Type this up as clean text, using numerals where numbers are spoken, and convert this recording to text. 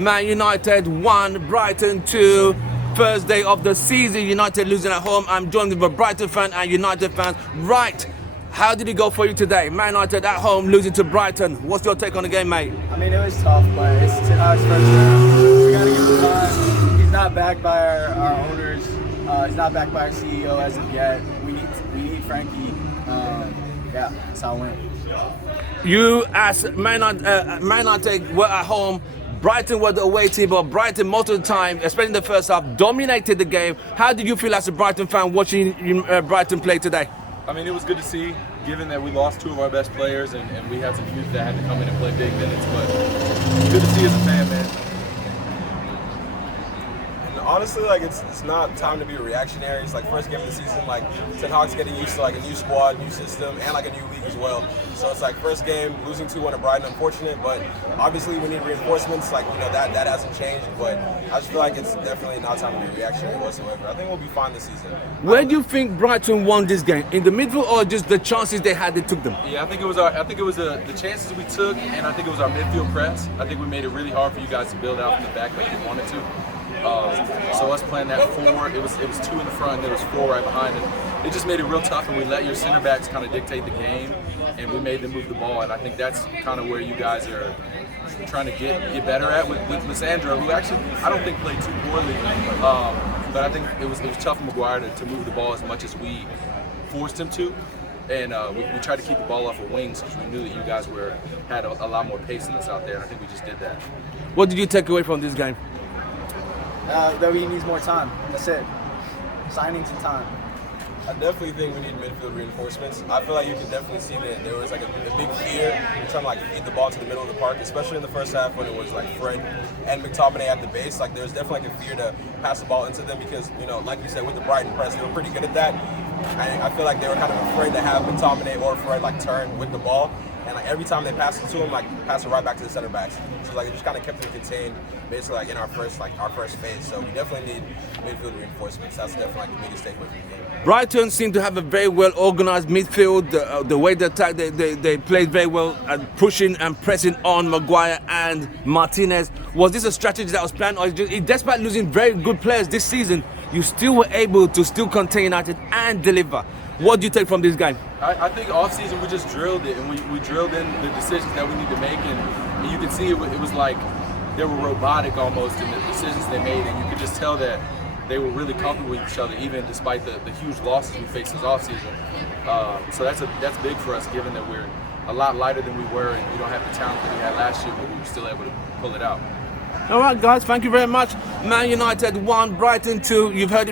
Man United 1, Brighton 2. First day of the season, United losing at home. I'm joined with a Brighton fan and United fans. Right, how did it go for you today? Man United at home losing to Brighton. What's your take on the game, mate? I mean, it was tough, but it's Ten Hag's first round. We gotta give him time. He's not backed by our owners. He's not backed by our CEO as of yet. We need Frankie. Yeah, that's how it went. You, as Man United, were at home. Brighton were the away team, but Brighton most of the time, especially in the first half, dominated the game. How did you feel as a Brighton fan watching Brighton play today? I mean, it was good to see, given that we lost two of our best players and we had some youth that had to come in and play big minutes. But it's good to see as a fan, man. Honestly, like it's not time to be reactionary. It's like first game of the season. Like Ten Hag's getting used to like a new squad, new system, and like a new league as well. So it's like first game losing 2-1 to Brighton, unfortunate, but obviously we need reinforcements. Like that hasn't changed, but I just feel like it's definitely not time to be reactionary whatsoever. I think we'll be fine this season. Where do you think Brighton won this game? In the midfield or just the chances they had, they took them? Yeah, I think it was the chances we took, and I think it was our midfield press. I think we made it really hard for you guys to build out from the back like you wanted to. So us playing that 4, it was 2 in the front and there was 4 right behind it. It just made it real tough, and we let your center backs kind of dictate the game, and we made them move the ball. And I think that's kind of where you guys are trying to get better at with Lissandro, who actually I don't think played too poorly, but I think it was tough for Maguire to move the ball as much as we forced him to. And we tried to keep the ball off of wings because we knew that you guys had a lot more pace than us out there, and I think we just did that. What did you take away from this game? That he needs more time. That's it. Signings and time. I definitely think we need midfield reinforcements. I feel like you can definitely see that there was like a big fear in trying to like feed the ball to the middle of the park, especially in the first half when it was like Fred and McTominay at the base. Like there was definitely like a fear to pass the ball into them because, like you said, with the Brighton press, they were pretty good at that. I feel like they were kind of afraid to have McTominay or Fred like turn with the ball. And like every time they passed it to him, like pass it right back to the center backs. So like it just kind of kept them contained, basically like in our first phase. So we definitely need midfield reinforcements. That's definitely like the biggest takeaway from the game. Brighton seem to have a very well organized midfield. The way they attack, they played very well at pushing and pressing on Maguire and Martinez. Was this a strategy that was planned, or despite losing very good players this season, you still were able to still contain United and deliver? What do you take from this game? I think off season we just drilled it, and we drilled in the decisions that we need to make, and you can see it was like they were robotic almost in the decisions they made, and you could just tell that they were really comfortable with each other, even despite the huge losses we faced this off season. So that's big for us, given that we're a lot lighter than we were, and we don't have the talent that we had last year, but we were still able to pull it out. All right, guys, thank you very much. Man United 1, Brighton 2. You've heard it